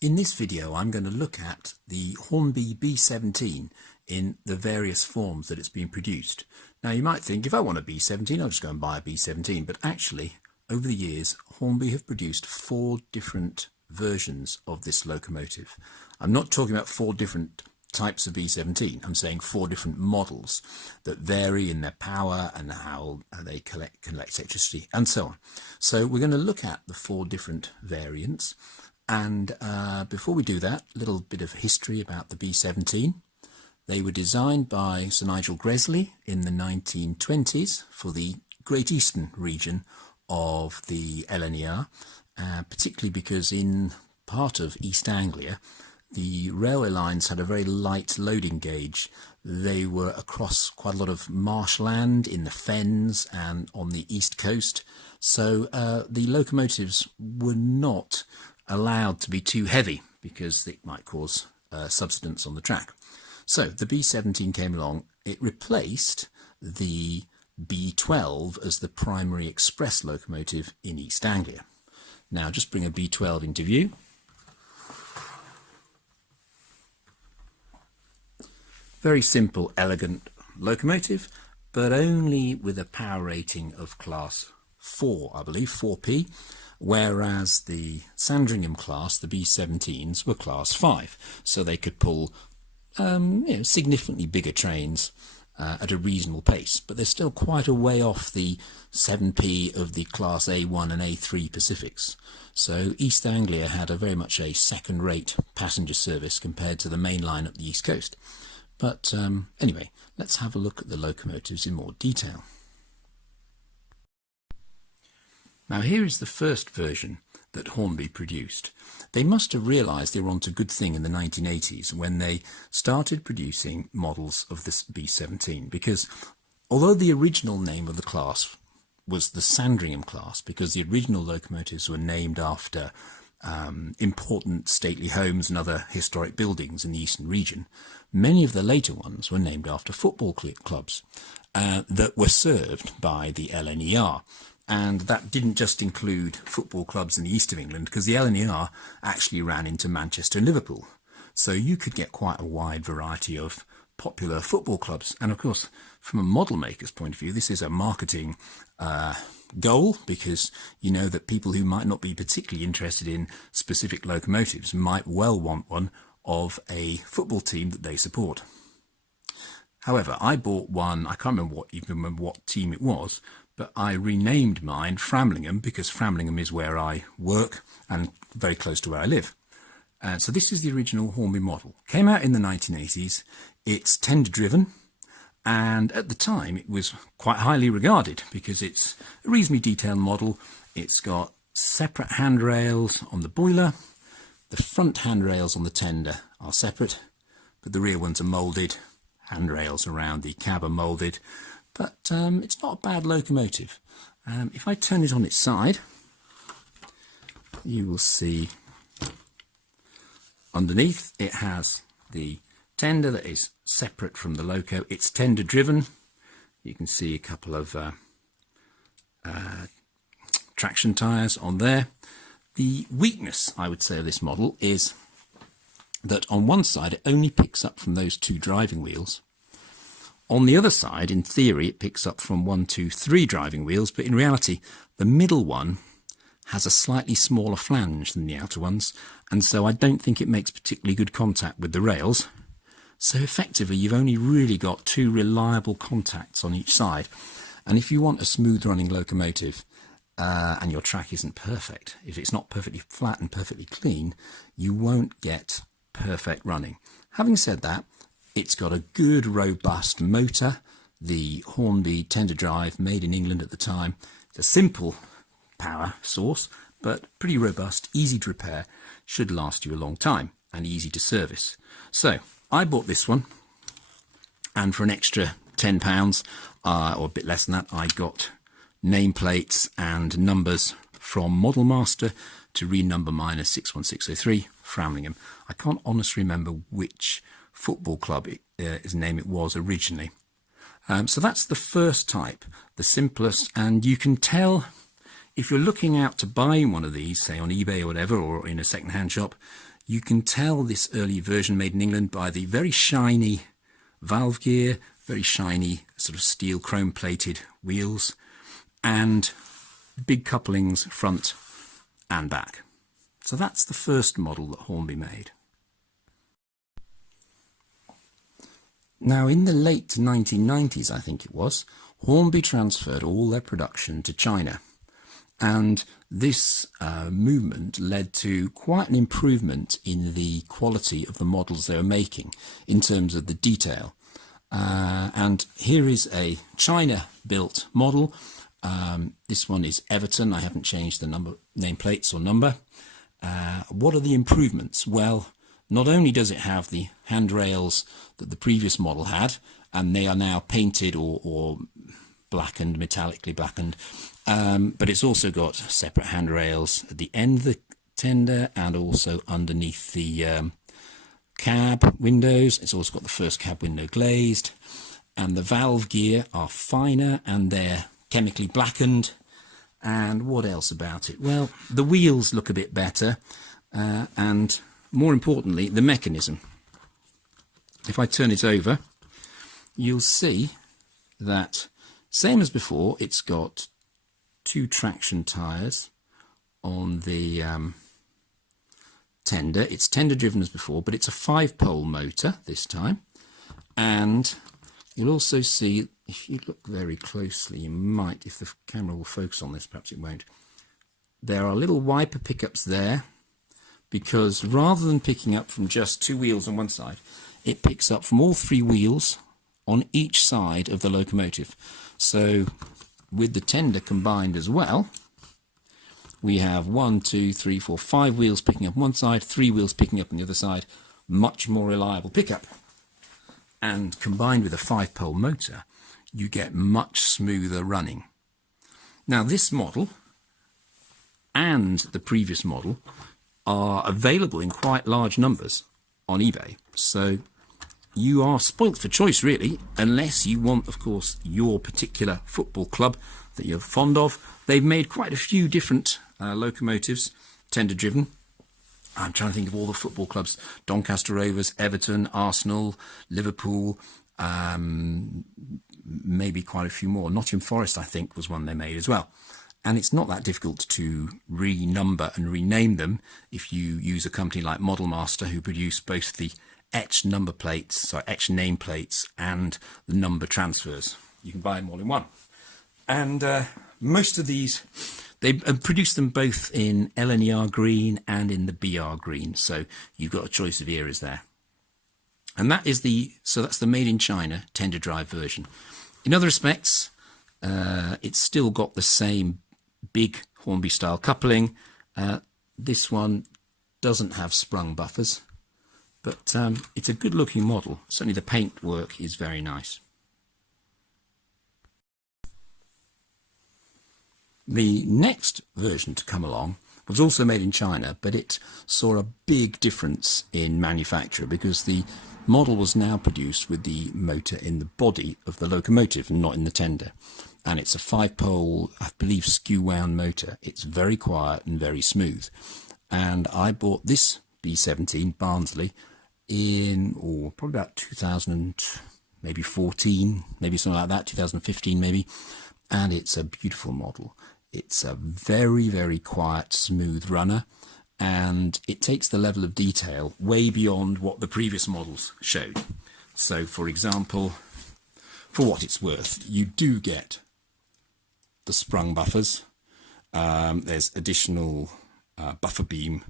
In this video, I'm going to look at the Hornby B17 in the various forms that it's been produced. Now, you might think, if I want a B17, I'll just go and buy a B17. But actually, over the years, Hornby have produced 4 different versions of this locomotive. I'm not talking about 4 different types of B17. I'm saying 4 different models that vary in their power and how they collect electricity and so on. So we're going to look at the 4 different variants. And before we do that, a little bit of history about the B17. They were designed by Sir Nigel Gresley in the 1920s for the Great Eastern region of the LNER, particularly because in part of East Anglia, the railway lines had a very light loading gauge. They were across quite a lot of marshland in the fens and on the east coast. So the locomotives were not allowed to be too heavy because it might cause subsidence on the track. So the B17 came along. It replaced the B12 as the primary express locomotive in East Anglia. Now just bring a B12 into view. Very simple, elegant locomotive, but only with a power rating of class 4, I believe, 4P. Whereas the Sandringham class, the B17s, were class 5, so they could pull significantly bigger trains at a reasonable pace, but they're still quite a way off the 7P of the class A1 and A3 Pacifics. So East Anglia had very much a second-rate passenger service compared to the main line up the East Coast. But anyway, let's have a look at the locomotives in more detail. Now here is the first version that Hornby produced. They must have realised they were onto a good thing in the 1980s when they started producing models of this B17, because although the original name of the class was the Sandringham class, because the original locomotives were named after important stately homes and other historic buildings in the eastern region, many of the later ones were named after football clubs that were served by the LNER. And that didn't just include football clubs in the east of England, because the LNER actually ran into Manchester and Liverpool. So you could get quite a wide variety of popular football clubs. And of course, from a model maker's point of view, this is a marketing goal, because you know that people who might not be particularly interested in specific locomotives might well want one of a football team that they support. However, I bought one, I can't remember what team it was, but I renamed mine Framlingham because Framlingham is where I work and very close to where I live. So this is the original Hornby model. Came out in the 1980s. It's tender driven, and at the time it was quite highly regarded because it's a reasonably detailed model. It's got separate handrails on the boiler. The front handrails on the tender are separate, but the rear ones are moulded. Handrails around the cab are moulded. But it's not a bad locomotive. If I turn it on its side, you will see underneath it has the tender that is separate from the loco. It's tender driven. You can see a couple of traction tyres on there. The weakness, I would say, of this model is that on one side it only picks up from those 2 driving wheels. On the other side, in theory, it picks up from 1, 2, 3 driving wheels, but in reality, the middle one has a slightly smaller flange than the outer ones, and so I don't think it makes particularly good contact with the rails. So effectively, you've only really got 2 reliable contacts on each side. And if you want a smooth running locomotive, and your track isn't perfect, if it's not perfectly flat and perfectly clean, you won't get perfect running. Having said that, it's got a good, robust motor, the Hornby tender drive made in England at the time. It's a simple power source, but pretty robust, easy to repair, should last you a long time, and easy to service. So I bought this one, and for an extra £10, or a bit less than that, I got nameplates and numbers from Model Master to renumber mine as 61603 Framlingham. I can't honestly remember which football club his name it was originally. So that's the first type, the simplest, and you can tell if you're looking out to buy one of these, say on eBay or whatever, or in a second-hand shop, You can tell this early version made in England by the very shiny valve gear, very shiny sort of steel chrome plated wheels, and big couplings front and back. So that's the first model that Hornby made. Now in the late 1990s, I think it was, Hornby transferred all their production to China. And this movement led to quite an improvement in the quality of the models they were making in terms of the detail. And here is a China-built model. This one is Everton. I haven't changed the nameplates or number. What are the improvements? Well, not only does it have the handrails that the previous model had, and they are now painted or blackened, metallically blackened, but it's also got separate handrails at the end of the tender and also underneath the cab windows. It's also got the first cab window glazed, and the valve gear are finer and they're chemically blackened. And what else about it? Well, the wheels look a bit better, and more importantly, the mechanism. If I turn it over, you'll see that, same as before, it's got 2 traction tyres on the tender. It's tender driven as before, but it's a 5-pole motor this time. And you'll also see, if you look very closely, you might, if the camera will focus on this, perhaps it won't, there are little wiper pickups there, because rather than picking up from just 2 wheels on one side, it picks up from all 3 wheels on each side of the locomotive. So with the tender combined as well, we have 1, 2, 3, 4, 5 wheels picking up one side, 3 wheels picking up on the other side. Much more reliable pickup. And combined with a 5-pole motor, you get much smoother running. Now this model and the previous model are available in quite large numbers on eBay. So you are spoilt for choice, really, unless you want, of course, your particular football club that you're fond of. They've made quite a few different locomotives, tender driven. I'm trying to think of all the football clubs: Doncaster Rovers, Everton, Arsenal, Liverpool, maybe quite a few more. Nottingham Forest, I think, was one they made as well. And it's not that difficult to renumber and rename them if you use a company like Model Master, who produce both the etched number plates, so etched name plates, and the number transfers. You can buy them all in one. And most of these, they produce them both in LNER green and in the BR green, so you've got a choice of eras there. And that is that's the made in China tender drive version. In other respects, it's still got the same big Hornby style coupling. This one doesn't have sprung buffers, but it's a good looking model. Certainly the paint work is very nice. The next version to come along was also made in China, but it saw a big difference in manufacture because the model was now produced with the motor in the body of the locomotive and not in the tender. And it's a 5-pole, I believe, skew wound motor. It's very quiet and very smooth. And I bought this B17 Barnsley in probably about 2014, maybe something like that, 2015 maybe. And it's a beautiful model. It's a very, very quiet, smooth runner, and it takes the level of detail way beyond what the previous models showed. So, for example, for what it's worth, you do get the sprung buffers. There's additional buffer beam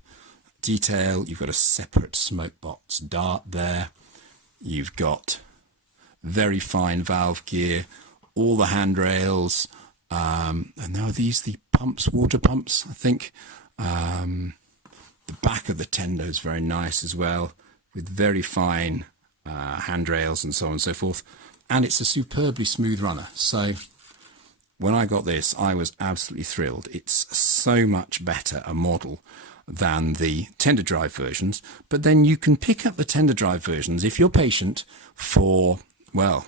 detail. You've got a separate smoke box dart there. You've got very fine valve gear, all the handrails. And now these the pumps, water pumps, I think. The back of the tender is very nice as well, with very fine handrails and so on and so forth. And it's a superbly smooth runner. So when I got this, I was absolutely thrilled. It's so much better a model than the tender drive versions. But then you can pick up the tender drive versions if you're patient for, well,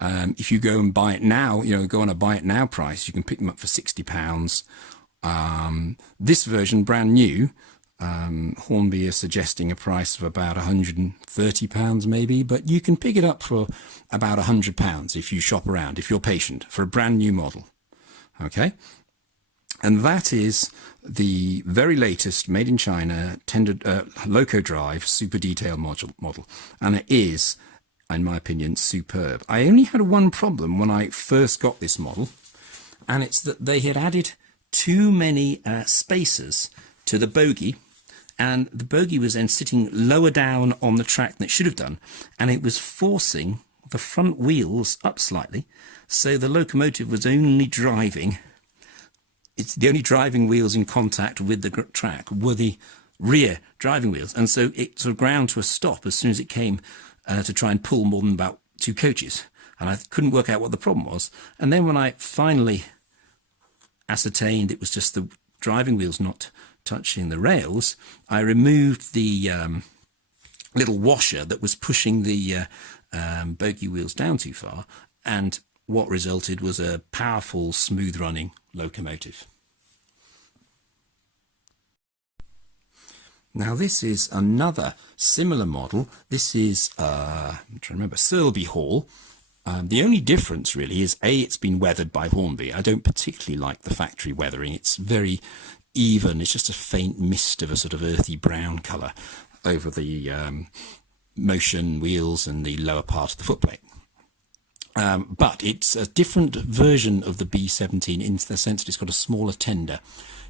if you go and buy it now, go on a buy it now price, you can pick them up for £60. This version, brand new, Hornby is suggesting a price of about £130 maybe, but you can pick it up for about £100 if you shop around, if you're patient, for a brand new model. Okay? And that is the very latest made in China Locodrive super detailed model. And it is, in my opinion, superb. I only had one problem when I first got this model, and it's that they had added too many spacers to the bogie, and the bogie was then sitting lower down on the track than it should have done, and it was forcing the front wheels up slightly, so the locomotive was only driving. It's the only driving wheels in contact with the track were the rear driving wheels, and so it sort of ground to a stop as soon as it came to try and pull more than about 2 coaches, and I couldn't work out what the problem was. And then when I finally ascertained it was just the driving wheels not touching the rails, I removed the little washer that was pushing the bogie wheels down too far, and what resulted was a powerful, smooth-running locomotive. Now this is another similar model. This is, I'm trying to remember, Selby Hall. The only difference really is, A, it's been weathered by Hornby. I don't particularly like the factory weathering. It's very even. It's just a faint mist of a sort of earthy brown colour over the motion wheels and the lower part of the footplate. But it's a different version of the B17 in the sense that it's got a smaller tender.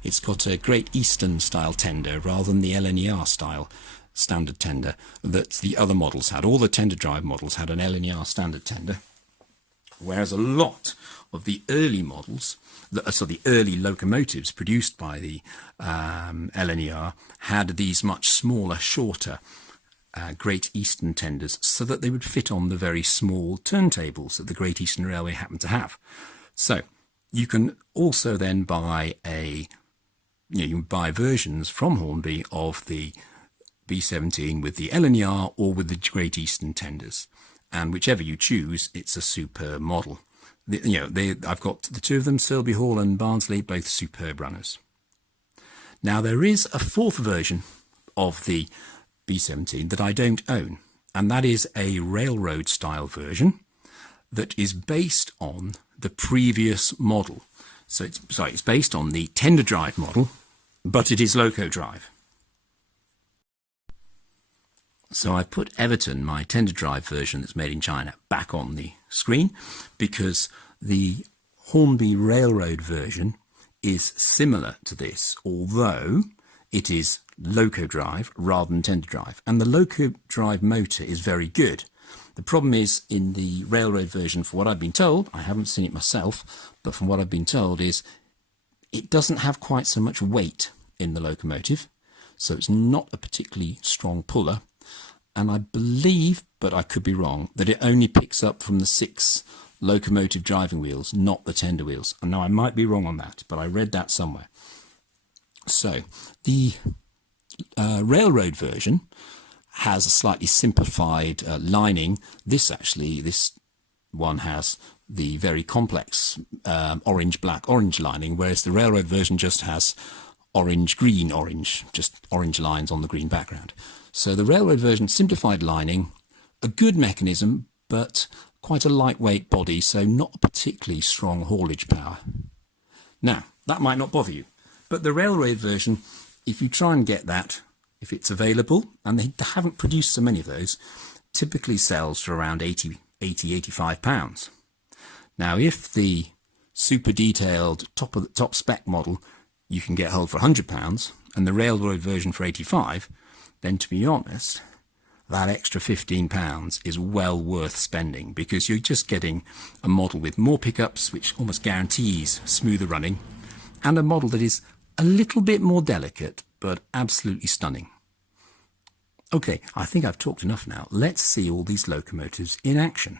It's got a Great Eastern style tender rather than the LNER style standard tender that the other models had. All the tender drive models had an LNER standard tender, whereas a lot of the early models, so the early locomotives produced by the LNER, had these much smaller, shorter Great Eastern tenders, so that they would fit on the very small turntables that the Great Eastern Railway happened to have. So you can also then buy you can buy versions from Hornby of the B17 with the LNER or with the Great Eastern tenders, and whichever you choose, it's a superb model. I've got the two of them, Selby Hall and Barnsley, both superb runners. Now there is a fourth version of the B17 that I don't own, and that is a railroad style version that is based on the previous model. So it's based on the tender drive model, but it is Locodrive. So I put Everton, my tender drive version that's made in China, back on the screen because the Hornby railroad version is similar to this, although it is Locodrive rather than tender drive, and the Locodrive motor is very good. The problem is, in the railroad version, for what I've been told, I haven't seen it myself, but from what I've been told is it doesn't have quite so much weight in the locomotive, so it's not a particularly strong puller, and I believe, but I could be wrong, that it only picks up from the 6 locomotive driving wheels, not the tender wheels. And now I might be wrong on that, but I read that somewhere. So the railroad version has a slightly simplified lining. This one has the very complex orange lining, whereas the railroad version just has orange, just orange lines on the green background. So the railroad version, simplified lining, a good mechanism, but quite a lightweight body, so not particularly strong haulage power. Now, that might not bother you, but the railroad version, if you try and get that, if it's available, and they haven't produced so many of those, typically sells for around £85. Now, if the super detailed top spec model you can get hold for £100 and the railroad version for £85, then to be honest, that extra £15 is well worth spending, because you're just getting a model with more pickups, which almost guarantees smoother running, and a model that is a little bit more delicate, but absolutely stunning. Okay, I think I've talked enough now. Let's see all these locomotives in action.